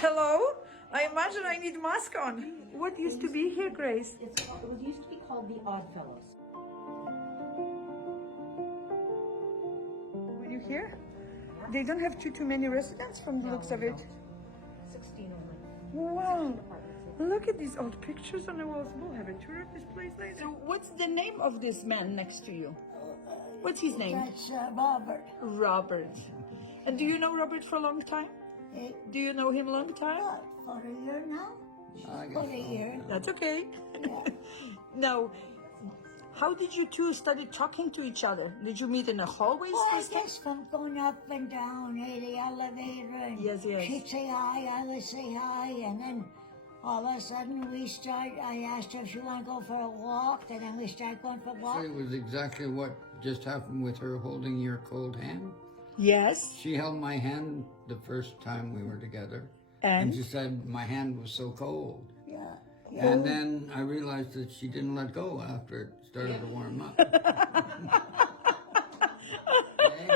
Hello? I imagine I need mask on. What used to be here, Grace? It used to be called the Oddfellows. Were you here? They don't have too many residents from the looks of it. 16 only. Wow. Look at these old pictures on the walls. We'll have a tour of this place later. So what's the name of this man next to you? What's his name? That's Robert. Robert. And do you know Robert for a long time? Do you know him a long time? What, for a year now? For a year. That's okay. Yeah. Now, how did you two started talking to each other? Did you meet in the hallways Well, I first time? guess from going up and down the elevator, and Yes. she'd say hi, I would say hi, and then all of a sudden I asked her if she wanted to go for a walk, and then we started going for a So walk. it was exactly what just happened with her holding your cold hand. Yes. She held my hand the first time we were together. And? she said my hand was so cold. Yeah. And then I realized that she didn't let go after it started to warm up. Okay?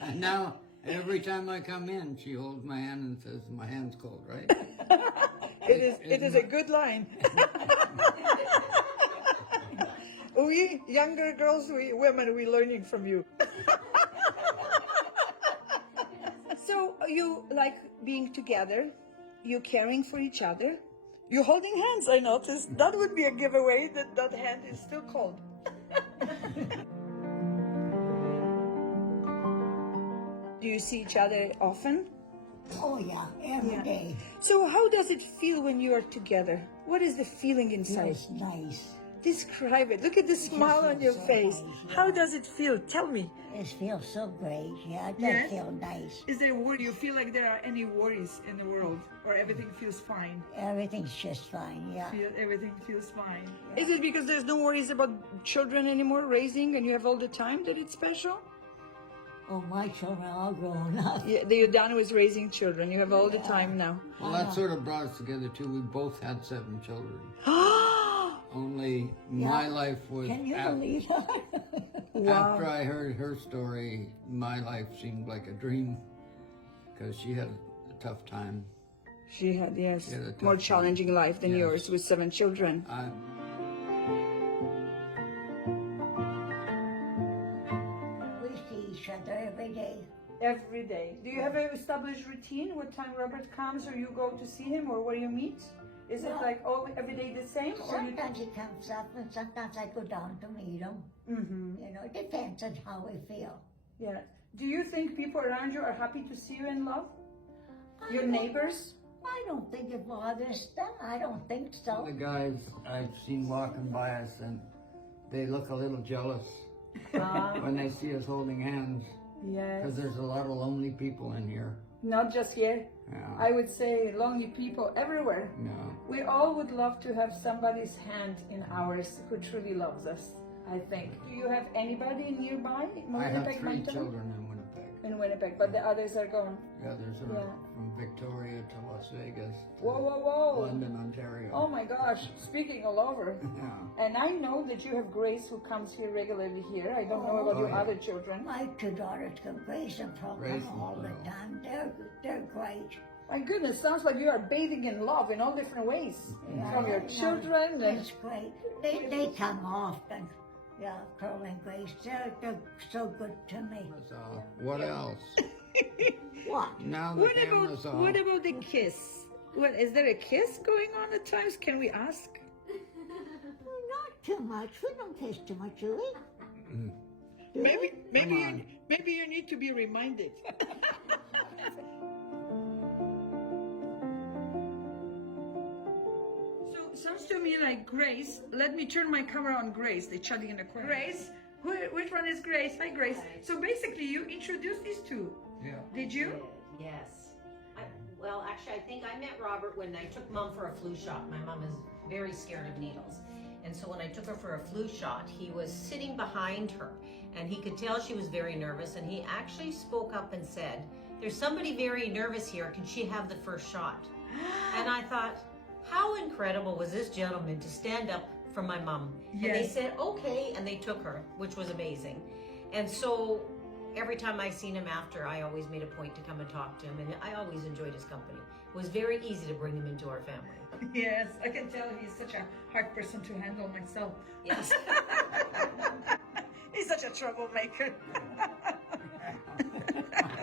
And now, every time I come in, she holds my hand and says, my hand's cold, right? It is a good line. We younger girls, we women, we learning from you. So you like being together, you caring for each other, you holding hands. I noticed that would be a giveaway that hand is still cold. Do you see each other often? Oh yeah, every day. So how does it feel when you are together? What is the feeling inside? It's nice. Describe it. Look at the smile on your so face. nice, yeah. How does it feel? Tell me. It feels so great. Yeah, it does Yes? feel nice. Is there worry? Do you feel like there are any worries in the world, or everything feels fine? Everything's just fine. Yeah. Everything feels fine. Is it because there's no worries about children anymore, raising, and you have all the time that it's special? Oh, my children are all grown up. Yeah, you're done with raising children. You have all the time now. Well, that sort of brought us together too. We both had 7 children. Only my life was... Can you believe that? Wow. After I heard her story, my life seemed like a dream. Because she had a tough time. She had, yes, Yeah, the more tough challenging life than Yes. yours with 7 children. We see each other every day. Every day. Do you have an established routine? What time Robert comes, or you go to see him, or where you meet? Is it like every day the same? Or you... Sometimes he comes up and sometimes I go down to meet him. Mm-hmm. You know, it depends on how we feel. Yeah. Do you think people around you are happy to see you in love? Your neighbors? I don't think it bothers them. I don't think so. The guys I've seen walking by us, and they look a little jealous when they see us holding hands. Yes. Because there's a lot of lonely people in here. Not just here. Yeah. I would say lonely people everywhere. No. We all would love to have somebody's hand in ours who truly loves us, I think. Do you have anybody nearby? I have 3 Mountain? children in Winnipeg. In Winnipeg, but the others are gone. The others are Yeah. from Victoria to Las Vegas to Whoa. London, Ontario. Oh my gosh, speaking all over. Yeah. And I know that you have Grace who comes here regularly here. I don't know about your yeah. other children. My 2 daughters come Grace and Paul Grace come and all the Paul. time. They're great. My goodness, sounds like you are bathing in love in all different ways. From your children and... It's great. They come often. Yeah, Pearl and Grace, they're so good to me. So, what else? What? Now the camera's off. What about the kiss? What, is there a kiss going on at times? Can we ask? Not too much. We don't kiss too much, do we? Maybe you need to be reminded. So sounds to me like Grace. Let me turn my camera on Grace. They're chatting in the corner. Grace, which one is Grace? Hi, Grace. So basically, you introduced these two. Yeah. Did you? Yes. Well, actually, I think I met Robert when I took Mom for a flu shot. My mom is very scared of needles. And so when I took her for a flu shot, he was sitting behind her and he could tell she was very nervous. And he actually spoke up and said, "There's somebody very nervous here. Can she have the first shot?" And I thought, how incredible was this gentleman to stand up for my mom? Yes. And they said, okay, and they took her, which was amazing. And so every time I seen him after, I always made a point to come and talk to him, and I always enjoyed his company. It was very easy to bring him into our family. Yes, I can tell he's such a hard person to handle myself. Yes. He's such a troublemaker.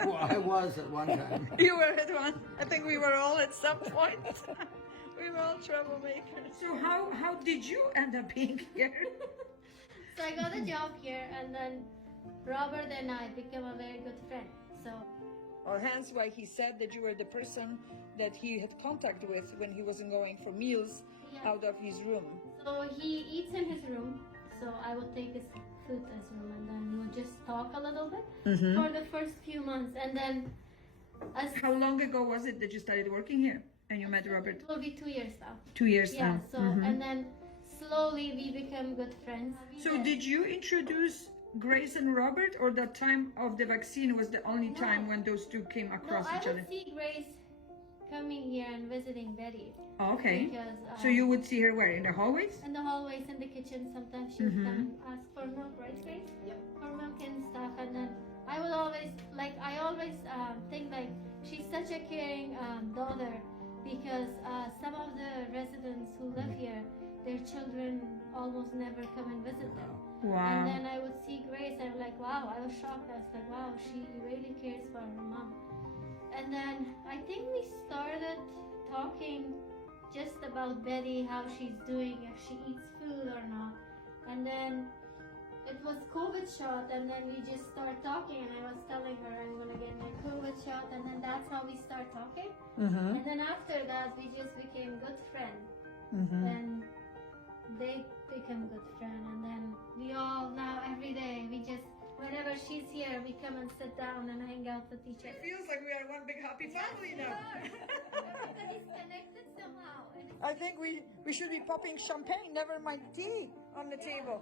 Well, I was at one time. You were at one. I think we were all at some point. We were all troublemakers. So how did you end up being here? So I got a job here, and then Robert and I became a very good friend. So Or hence why he said that you were the person that he had contact with when he wasn't going for meals yeah. out of his room. So he eats in his room. So I would take his food to his room, and then we would just talk a little bit for the first few months, and then as How long ago was it that you started working here and you met Robert? it will be 2 years now. 2 years Yeah. now. So and then slowly we became good friends. So did you introduce Grace and Robert, or that time of the vaccine was the only time when those two came No, across I each other? would see Grace coming here and visiting Betty. Oh, okay. Because, So you would see her where? In the hallways? in the hallways, in the kitchen, sometimes she would come and ask for milk, right, Grace? Yep. For milk and stuff, and then I would always, I always think like she's such a caring daughter, because some of the residents who live here, their children almost never come and visit them. And Wow. then I would see Grace, and I'm like, wow, I was shocked. I was like, wow, she really cares for her mom. And then I think we started talking just about Betty, how she's doing, if she eats food or not. And then it was COVID shot, and then we just start talking, and I was telling her I'm gonna get my COVID shot, and then that's how we start talking. And then after that, we just became good friends. And they become good friends, and then we all now every day we just, whenever she's here, we come and sit down and hang out with each other. Feels like we are one big happy family now. Everybody's connected somehow. And it's I think we should be popping champagne, never mind tea, on the table.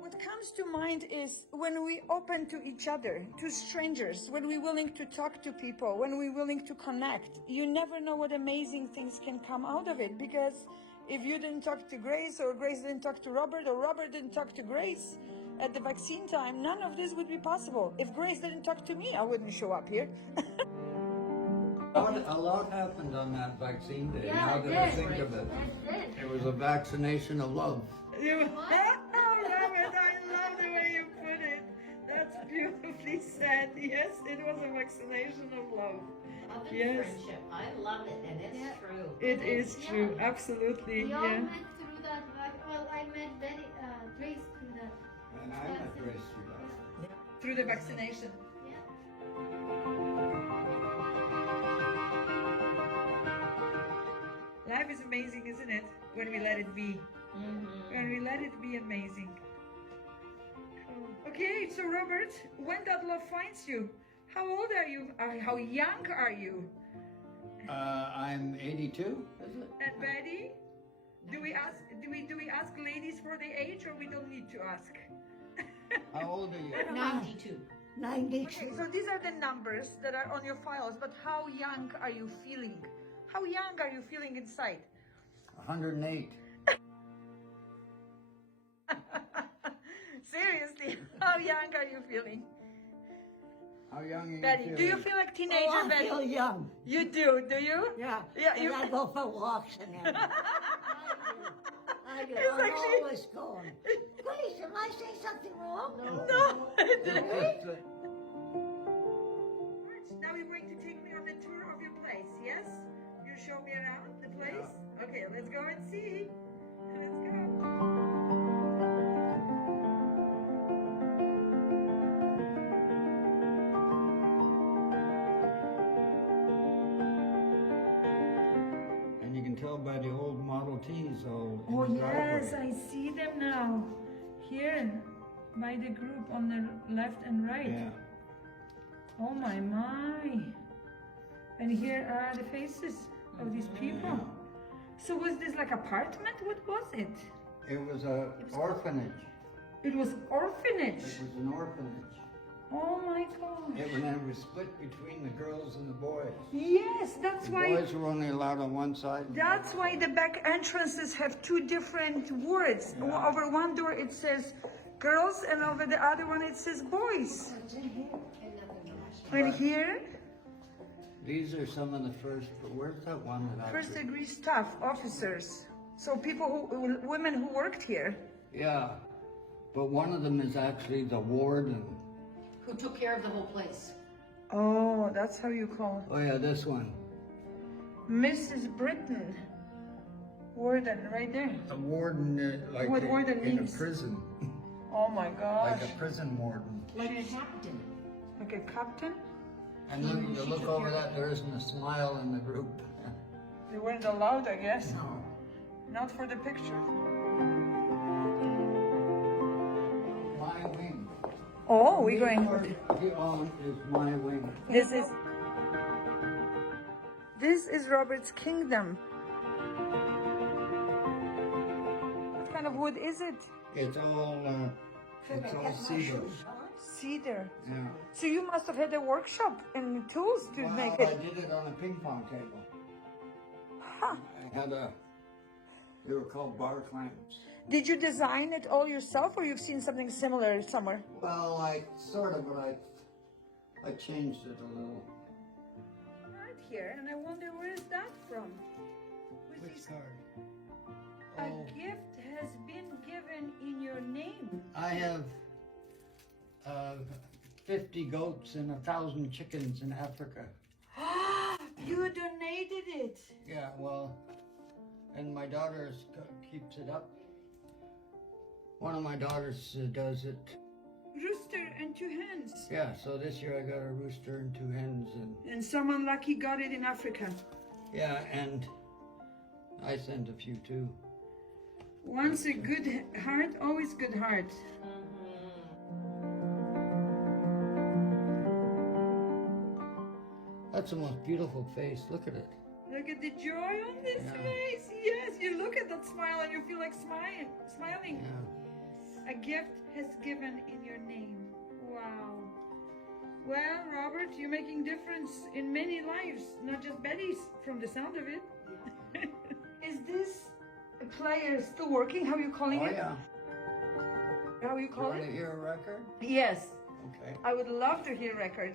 What comes to mind is when we open to each other, to strangers, when we're willing to talk to people, when we're willing to connect, you never know what amazing things can come out of it. Because if you didn't talk to Grace, or Grace didn't talk to Robert, or Robert didn't talk to Grace at the vaccine time, none of this would be possible. If Grace didn't talk to me, I wouldn't show up here. A lot happened on that vaccine day, Yeah, now it that I did. think of it. It did. It was a vaccination of love. You, I love the way you put it. That's beautifully said. Yes, it was a vaccination of love. Love and Yes. friendship. I love it, and it's Yeah. true. It is Yeah. true, absolutely. We all Yeah. met through that. Well, I met Betty, Grace through that. And I met Grace through that. Through the vaccination. Yeah. Life is amazing, isn't it? When we let it be. When we let it be amazing. Cool. Okay, so Robert, when that love finds you, how old are you? How young are you? I'm 82, is it? And Betty, do we ask ladies for the age, or we don't need to ask? How old are you? 92. 92. Okay, so these are the numbers that are on your files, but how young are you feeling? How young are you feeling inside? 108. Seriously, how young are you feeling? How young are you Betty, feeling? do you feel like teenager, Oh, I Betty? feel young. You do you? Yeah. Yeah, And you- I go for walks and everything. I do. It's I'm like she- always going. Grace, am I saying something wrong? No. It's a- Now you're going to take me on the tour of your place, yes? You show me around the place? Okay, let's go and see. Let's go. And you can tell by the old Model Ts all in Oh the yes, driveway. I see them now. Here, by the group on the left and right. Yeah. Oh my. And here are the faces of these people. So was this like apartment? What was it? It was a orphanage. It was orphanage. It was an orphanage. Oh my gosh. It was split between the girls and the boys. Yes, that's The why. boys were only allowed on one side. That's why the back entrances have two different words. Yeah. Over one door it says girls, and over the other one it says boys. Right here, These are some of the first, but where's that one that I first took? degree staff, officers. So people who, women who worked here. Yeah, but one of them is actually the warden. Who took care of the whole place? Oh, that's how you call Oh yeah, this one. Mrs. Britton. Warden, right there. A warden, like What warden in means? a prison. Oh my gosh. Like a prison warden. Like a captain. Like a captain? And then you look over that, there isn't a smile in the group. They weren't allowed, I guess. Not for the picture. My wing. Oh, we're going. Beyond is my wing. This is Robert's kingdom. What kind of wood is it? It's all cedar. Cedar. Yeah. So you must have had a workshop and tools to Well, make I it. did it on a ping pong table. Huh. I had they were called bar clamps. Did you design it all yourself, or you've seen something similar somewhere? Well, but I changed it a little. Right here, and I wonder where is that from? Which card? A Oh, gift has been given in your name. I have 50 goats and 1,000 chickens in Africa. You donated it. Yeah, well, and my daughter keeps it up. One of my daughters does it. Rooster and 2 hens. Yeah, so this year I got a rooster and 2 hens, And someone lucky got it in Africa. yeah, and I sent a few too. Once a good heart, always good heart. That's the most beautiful face. Look at it. Look at the joy on this Yeah. face. Yes, you look at that smile and you feel like smiling. Yeah. A gift has given in your name. Wow. Well, Robert, you're making difference in many lives, not just Betty's, from the sound of it. Is this player still working? How are you calling Oh it? yeah. How you You call want to it? hear a record? Yes. Okay. I would love to hear record.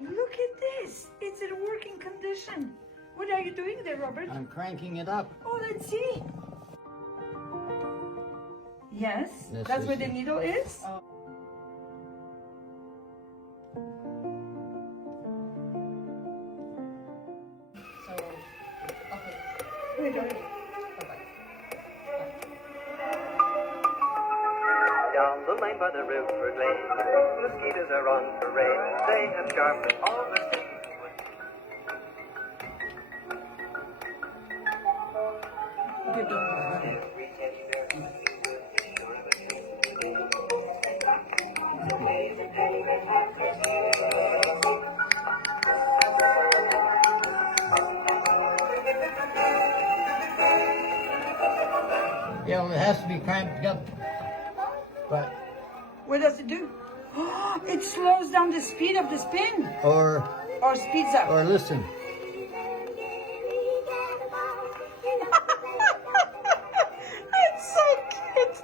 Look at this. It's in working condition. What are you doing there, Robert? I'm cranking it up. Oh, let's see. Yes, This that's is where the the- needle is. So, okay. Wait, wait. Down the lane by the river lane, mosquitoes are on parade. They have sharpened all the things. Yeah, well, it has to be cranked up. But What does it do? It slows down the speed of the spin or or speeds up. listen. It's so cute.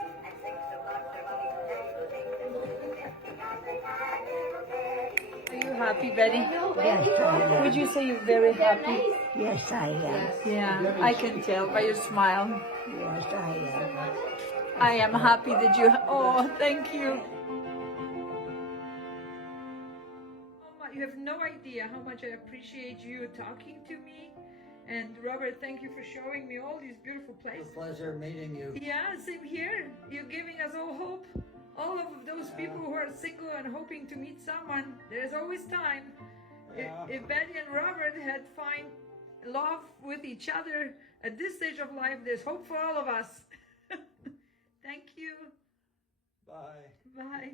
Are you happy, Betty? Yes, I am. Would you say you're very happy? Yes, I am. Yeah, I can tell by your smile. Yes, I am. I am happy that you. Oh, thank you. You have no idea how much I appreciate you talking to me. And Robert, thank you for showing me all these beautiful It's a places. pleasure meeting you. Yeah, same here. You're giving us all hope. All of those people who are single and hoping to meet someone, there's always time. Yeah. If Betty and Robert had find love with each other at this stage of life, there's hope for all of us. Thank you. Bye. Bye.